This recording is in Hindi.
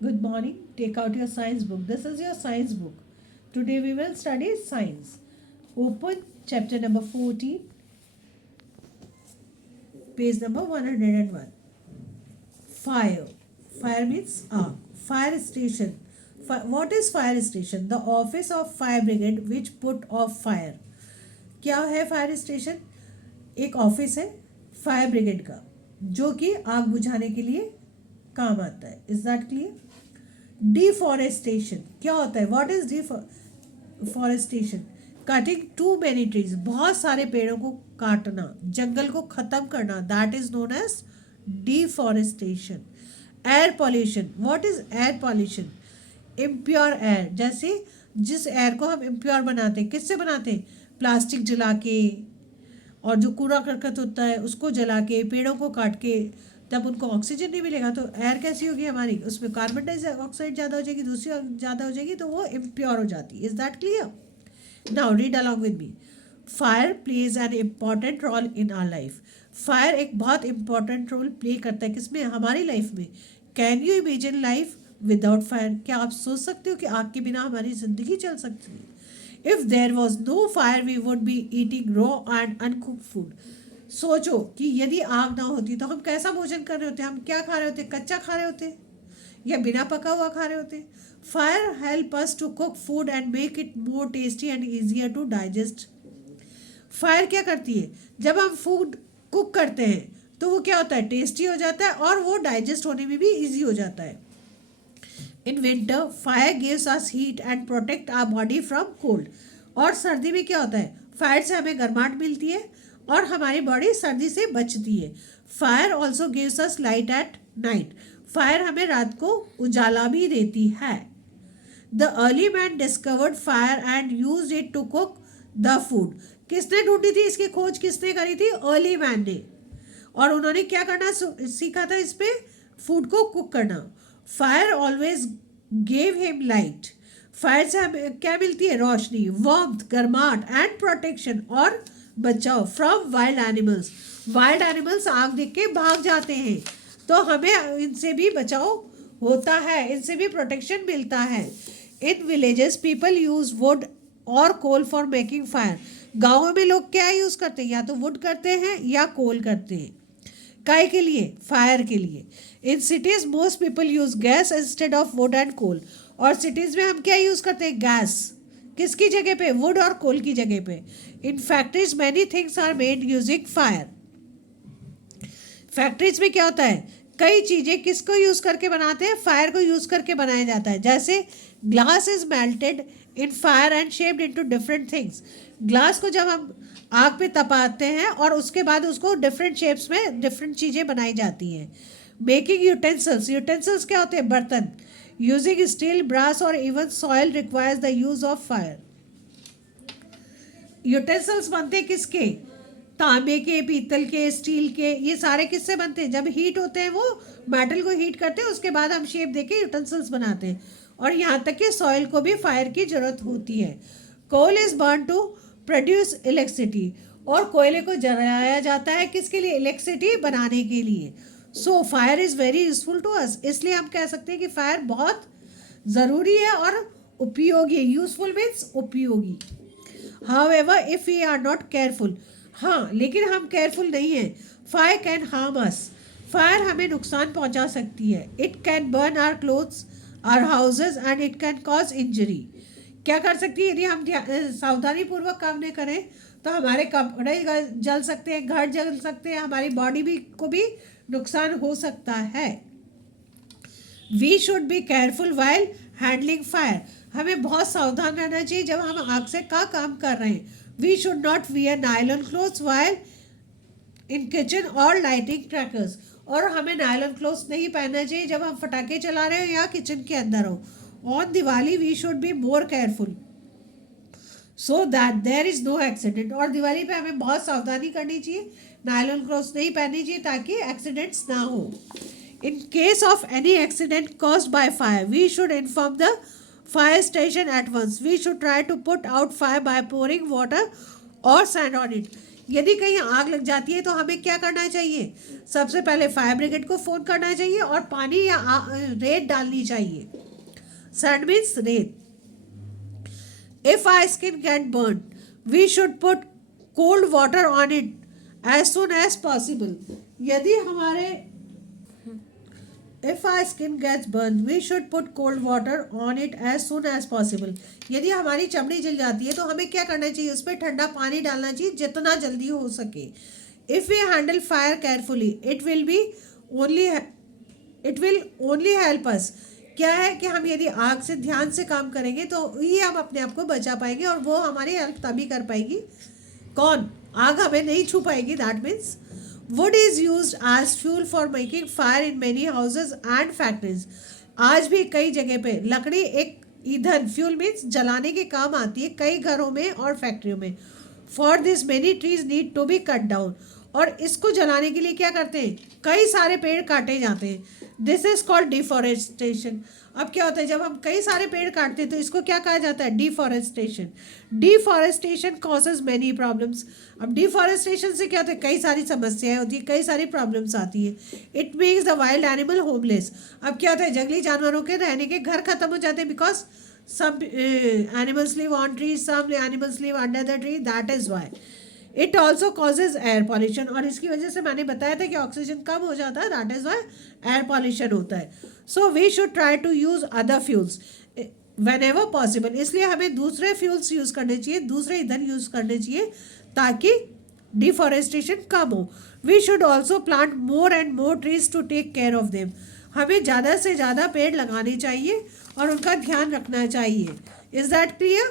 Good morning. Take out your science book. This is your science book. Today we will study science. Open chapter number 14, page number 101. Fire. Fire means arc. Fire station. What is fire station? The office of fire brigade which put off fire. क्या है फायर स्टेशन? एक ऑफिस है फायर ब्रिगेड का जो कि आग बुझाने के लिए काम आता है. Is that clear? डिफॉरेस्टेशन क्या होता है? What is deforestation? Cutting too many trees, बहुत सारे पेड़ों को काटना, जंगल को खत्म करना. That is known as deforestation. Air pollution. What is air pollution? Impure air. जैसे जिस एयर को हम इम्प्योर बनाते हैं, किससे बनाते हैं? प्लास्टिक जला के, और जो कूड़ा करकट होता है उसको जला के, पेड़ों को काट के. तब उनको ऑक्सीजन नहीं मिलेगा तो एयर कैसी होगी हमारी? उसमें कार्बन डाइऑक्साइड ज़्यादा हो जाएगी, दूसरी ज़्यादा हो जाएगी, तो वो इम्प्योर हो जाती है. Is that clear? Now read along with me. Fire plays an important role in our life. Fire एक बहुत इंपॉर्टेंट रोल प्ले करता है किसमें? हमारी लाइफ में. Can you imagine life without fire? क्या आप सोच सकते हो कि आग के बिना हमारी ज़िंदगी चल सकती है? If there was no fire we would be eating raw and uncooked food. सोचो कि यदि आग ना होती तो हम कैसा भोजन कर रहे होते? हम क्या खा रहे होते? कच्चा खा रहे होते या बिना पका हुआ खा रहे होते? Fire help us to cook food and make it more tasty and easier to digest. Fire क्या करती है? जब हम फूड कुक करते हैं तो वो क्या होता है? टेस्टी हो जाता है और वो डाइजेस्ट होने में भी ईजी हो जाता है. In winter fire gives us heat and protect our body from cold. और सर्दी में क्या होता है? फायर से हमें गर्माहट मिलती है और हमारी बॉडी सर्दी से बचती है. Fire also gives us light at night. Fire हमें रात को उजाला भी देती है. The early man discovered fire and use it to cook the food. किसने ढूंढी थी? इसकी खोज किसने करी थी? अर्ली मैन ने. और उन्होंने क्या करना सीखा था? इस पे फूड को कुक करना. Fire always gave him light. Fire से हमें क्या मिलती है? रोशनी, वार्मथ, गर्माहट एंड प्रोटेक्शन और बचाव from wild animals. Wild animals आग देख के भाग जाते हैं तो हमें इनसे भी बचाव होता है, इनसे भी प्रोटेक्शन मिलता है. In villages people use would और कोल फॉर मेकिंग फायर. गाँवों में लोग क्या यूज़ करते हैं? या तो वुड करते हैं या कोल करते हैं. काय के लिए? फायर के लिए. In cities most people use gas instead of wood and coal. और सिटीज में हम क्या यूज़ करते हैं? गैस. किसकी जगह पे? वुड और कोल की जगह पे. In factories many things are made using fire. Factories में क्या होता है? कई चीज़ें किसको यूज़ करके बनाते हैं? फायर को यूज़ करके बनाया जाता है. जैसे glass is melted in fire and shaped into different things. Glass को जब हम आग पे तपाते हैं और उसके बाद उसको डिफरेंट शेप्स में डिफरेंट चीज़ें बनाई जाती हैं. Making utensils. यूटेंसिल्स क्या होते हैं? बर्तन. यूजिंग स्टील, ब्रास और even soil requires the use of fire. Utensils बनते हैं किसके? तांबे के, पीतल के, स्टील के. ये सारे किससे बनते हैं? जब हीट होते हैं वो मेटल को हीट करते हैं, उसके बाद हम शेप देके यूटेंसिल्स बनाते हैं. और यहाँ तक कि सॉइल को भी फायर की जरूरत होती है. Coal is burn to produce electricity. और कोयले को जलाया जाता है किसके लिए? इलेक्ट्रिसिटी बनाने के लिए. So fire is very useful to us. इसलिए हम कह सकते हैं कि फायर बहुत ज़रूरी है और उपयोगी. यूजफुल मीन्स उपयोगी. However, if we are not careful, हाँ लेकिन हम केयरफुल नहीं हैं. Fire can harm us. Fire हमें नुकसान पहुंचा सकती है. It can burn our clothes, our houses and it can cause injury. क्या कर सकती है? यदि हम सावधानी पूर्वक काम नहीं करें तो हमारे कपड़े जल सकते हैं, घर जल सकते हैं, हमारी बॉडी भी को भी नुकसान हो सकता है. We should be careful while handling fire. हमें बहुत सावधान रहना चाहिए जब हम आग से का काम कर रहे हैं. We should not wear nylon clothes while in kitchen और लाइटिंग क्रैकर्स. और हमें नायलॉन क्लोथ्स नहीं पहनना चाहिए जब हम फटाके चला रहे हो या किचन के अंदर हो. On Diwali we should be more careful so that there is no accident. और दिवाली पे हमें बहुत सावधानी करनी चाहिए, नायलॉन क्लोथ्स नहीं पहननी चाहिए ताकि एक्सीडेंट्स ना हो. In case of any accident caused by fire, we should inform the fire station at once. We should try to put out fire by pouring water or sand on it. यदि कहीं आग लग जाती है तो हमें क्या करना चाहिए? सबसे पहले फायर ब्रिगेड को फ़ोन करना चाहिए और पानी या रेत डालनी चाहिए. सैंड मीन्स रेत. If our skin get burnt, we should put cold water on it as soon as possible. यदि हमारे If our skin gets burned, we should put cold water on it as soon as possible. यदि हमारी चमड़ी जल जाती है तो हमें क्या करना चाहिए? उस पर ठंडा पानी डालना चाहिए जितना जल्दी हो सके. If we handle fire carefully, it will only help us. क्या है कि हम यदि आग से ध्यान से काम करेंगे तो ही हम अपने आप को बचा पाएंगे और वो हमारी हेल्प तभी कर पाएगी. कौन? आग हमें नहीं छू पाएगी. That means wood is used as fuel for making fire in many houses and factories. आज भी कई जगह पे लकड़ी एक ईंधन, फ्यूल मीन्स जलाने के काम आती है कई घरों में और फैक्ट्रियों में. For this many trees need to be cut down. और इसको जलाने के लिए क्या करते हैं? कई सारे पेड़ काटे जाते हैं. This is called deforestation. अब क्या होता है जब हम कई सारे पेड़ काटते हैं तो इसको क्या कहा जाता है? Deforestation. Deforestation causes many problems. अब डिफॉरेस्टेशन से क्या होता है? कई सारी समस्याएं होती है, कई सारी प्रॉब्लम्स आती है. It makes the wild animal homeless. अब क्या होता है? जंगली जानवरों के रहने के घर खत्म हो जाते हैं because some animals live on trees, some animals live under the tree. That is why it also causes air pollution. और इसकी वजह से मैंने बताया था कि ऑक्सीजन कम हो जाता है. That is why air pollution होता है. So we should try to use other fuels whenever possible. इसलिए हमें दूसरे fuels यूज़ करने चाहिए, दूसरे ईंधन यूज़ करने चाहिए ताकि डिफॉरेस्टेशन कम हो. We should also plant more and more trees to take care of them. हमें ज़्यादा से ज़्यादा पेड़ लगाने चाहिए और उनका ध्यान रखना चाहिए. Is that clear?